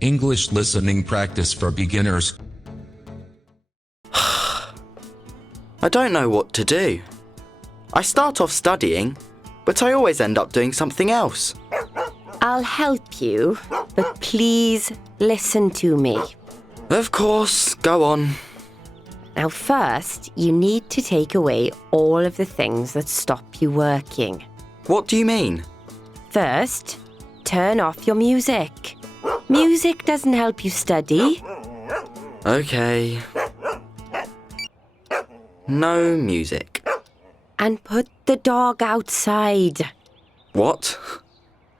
English listening practice for beginners. I don't know what to do. I start off studying, but I always end up doing something else. I'll help you, but please listen to me. Of course, go on. Now first, you need to take away all of the things that stop you working. What do you mean? First, turn off your music. Music doesn't help you study. Okay. No music. And put the dog outside. What?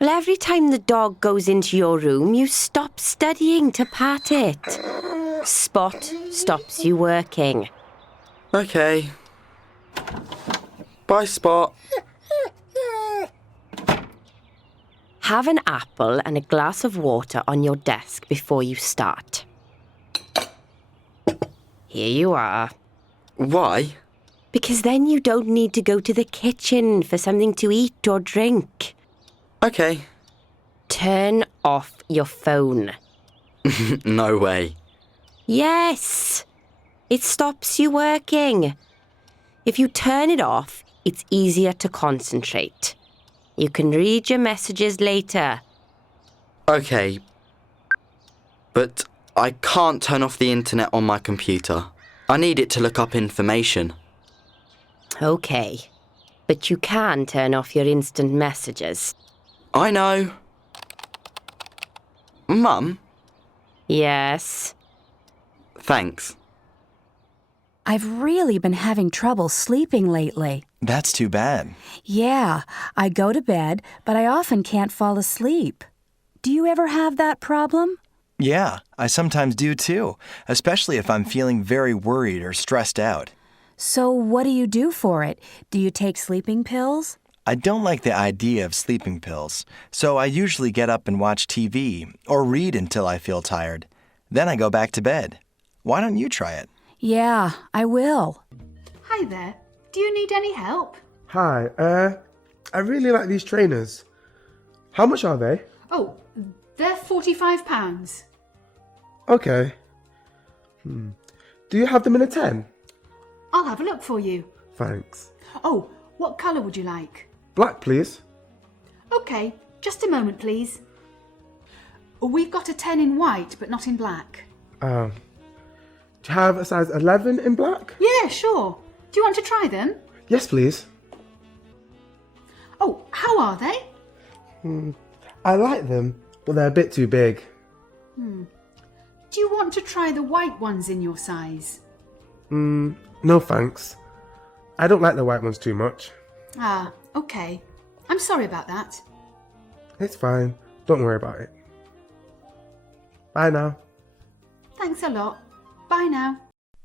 Well, every time the dog goes into your room, you stop studying to pat it. Spot stops you working. Okay. Bye, Spot. Have an apple and a glass of water on your desk before you start. Here you are. Why? Because then you don't need to go to the kitchen for something to eat or drink. Okay. Turn off your phone. No way. Yes. It stops you working. If you turn it off, it's easier to concentrate. You can read your messages later. Okay. But I can't turn off the internet on my computer. I need it to look up information. Okay. But you can turn off your instant messages. I know. Mum? Yes. Thanks. I've really been having trouble sleeping lately. That's too bad. Yeah, I go to bed, but I often can't fall asleep. Do you ever have that problem? Yeah, I sometimes do too, especially if I'm feeling very worried or stressed out. So what do you do for it? Do you take sleeping pills? I don't like the idea of sleeping pills, so I usually get up and watch TV or read until I feel tired. Then I go back to bed. Why don't you try it? Yeah, I will. Hi there. Do you need any help? Hi, I really like these trainers. How much are they? Oh, they're £45. Okay. Do you have them in a 10? I'll have a look for you. Thanks. Oh, what colour would you like? Black, please. Okay, just a moment, please. We've got a 10 in white, but not in black. Do you have a size 11 in black? Yeah, sure. Do you want to try them? Yes, please. Oh, how are they? I like them, but they're a bit too big. Do you want to try the white ones in your size? No thanks. I don't like the white ones too much. Ah, okay. I'm sorry about that. It's fine. Don't worry about it. Bye now. Thanks a lot. Bye now.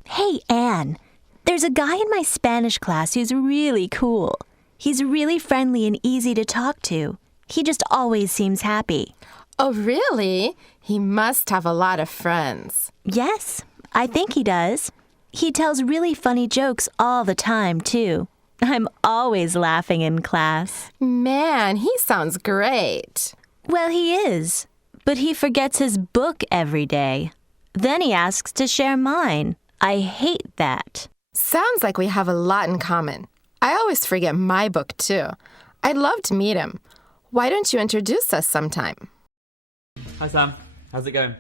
Hey, Anne. There's a guy in my Spanish class who's really cool. He's really friendly and easy to talk to. He just always seems happy. Oh, really? He must have a lot of friends. Yes, I think he does. He tells really funny jokes all the time, too. I'm always laughing in class. Man, he sounds great. Well, he is. But he forgets his book every day. Then he asks to share mine. I hate that. Sounds like we have a lot in common. I always forget my book, too. I'd love to meet him. Why don't you introduce us sometime? Hi, Sam. How's it going?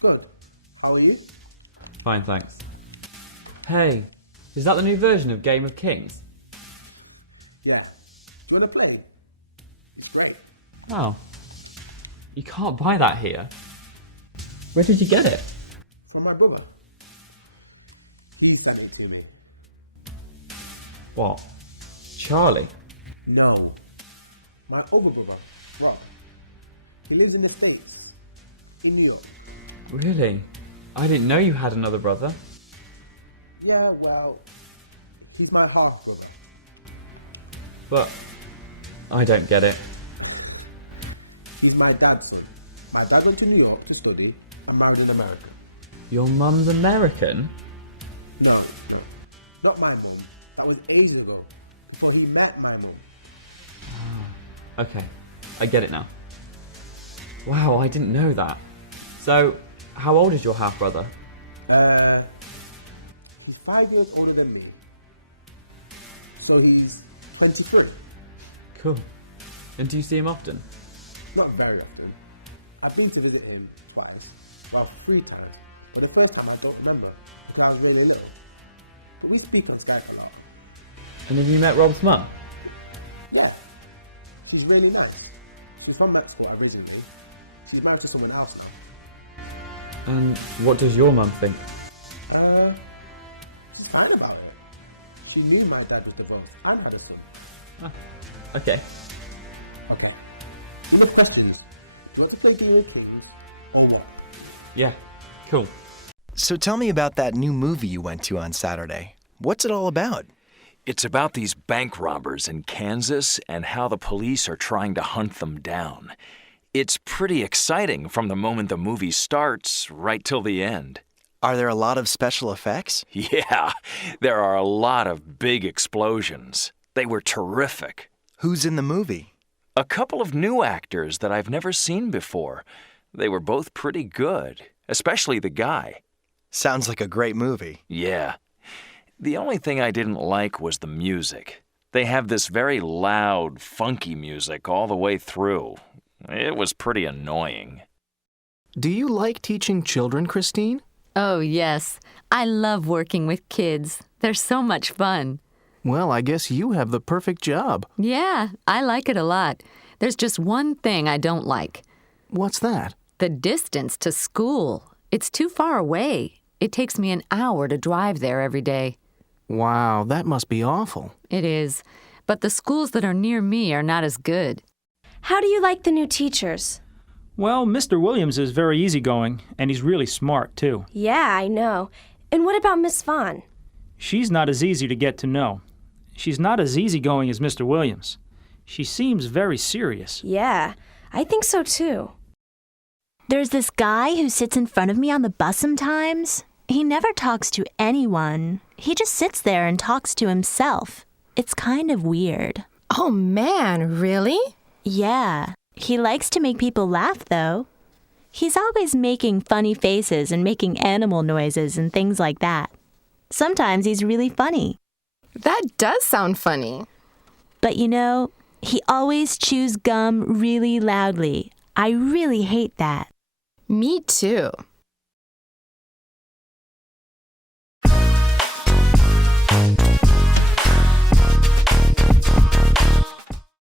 Good. How are you? Fine, thanks. Hey, is that the new version of Game of Kings? Yeah. Do you want to play? It's great. Oh. You can't buy that here. Where did you get it? From my brother. He sent it to me. What? Charlie? No. My other brother. What? He lives in the States. In New York. Really? I didn't know you had another brother. Yeah, well, he's my half brother. But I don't get it. He's my dad's son. My dad went to New York to study and married in America. Your mum's American? No, not my mum. That was ages ago, before he met my mum. Okay, I get it now. Wow, I didn't know that. So, how old is your half-brother? He's 5 years older than me. So he's 23. Cool. And do you see him often? Not very often. I've been to visit him twice. Well, 3 times. But the first time I don't remember, because I was really little. But we speak on Skype a lot. And have you met Rob's mum? Yeah. She's really nice. She's from Mexico originally. She's married to someone else now. And what does your mum think? She's fine about it. She knew my dad was divorced and had a son. Ah, okay. Okay. You have questions. Do you want to play Video Kings or what? Yeah, cool. So tell me about that new movie you went to on Saturday. What's it all about? It's about these bank robbers in Kansas and how the police are trying to hunt them down. It's pretty exciting from the moment the movie starts right till the end. Are there a lot of special effects? Yeah, there are a lot of big explosions. They were terrific. Who's in the movie? A couple of new actors that I've never seen before. They were both pretty good, especially the guy. Sounds like a great movie. Yeah. The only thing I didn't like was the music. They have this very loud, funky music all the way through. It was pretty annoying. Do you like teaching children, Christine? Oh, yes. I love working with kids. They're so much fun. Well, I guess you have the perfect job. Yeah, I like it a lot. There's just one thing I don't like. What's that? The distance to school. It's too far away. It takes me an hour to drive there every day. Wow, that must be awful. It is. But the schools that are near me are not as good. How do you like the new teachers? Well, Mr. Williams is very easygoing, and he's really smart, too. Yeah, I know. And what about Miss Vaughn? She's not as easy to get to know. She's not as easygoing as Mr. Williams. She seems very serious. Yeah, I think so, too. There's this guy who sits in front of me on the bus sometimes. He never talks to anyone. He just sits there and talks to himself. It's kind of weird. Oh, man, really? Yeah. He likes to make people laugh, though. He's always making funny faces and making animal noises and things like that. Sometimes he's really funny. That does sound funny. But you know, he always chews gum really loudly. I really hate that. Me too.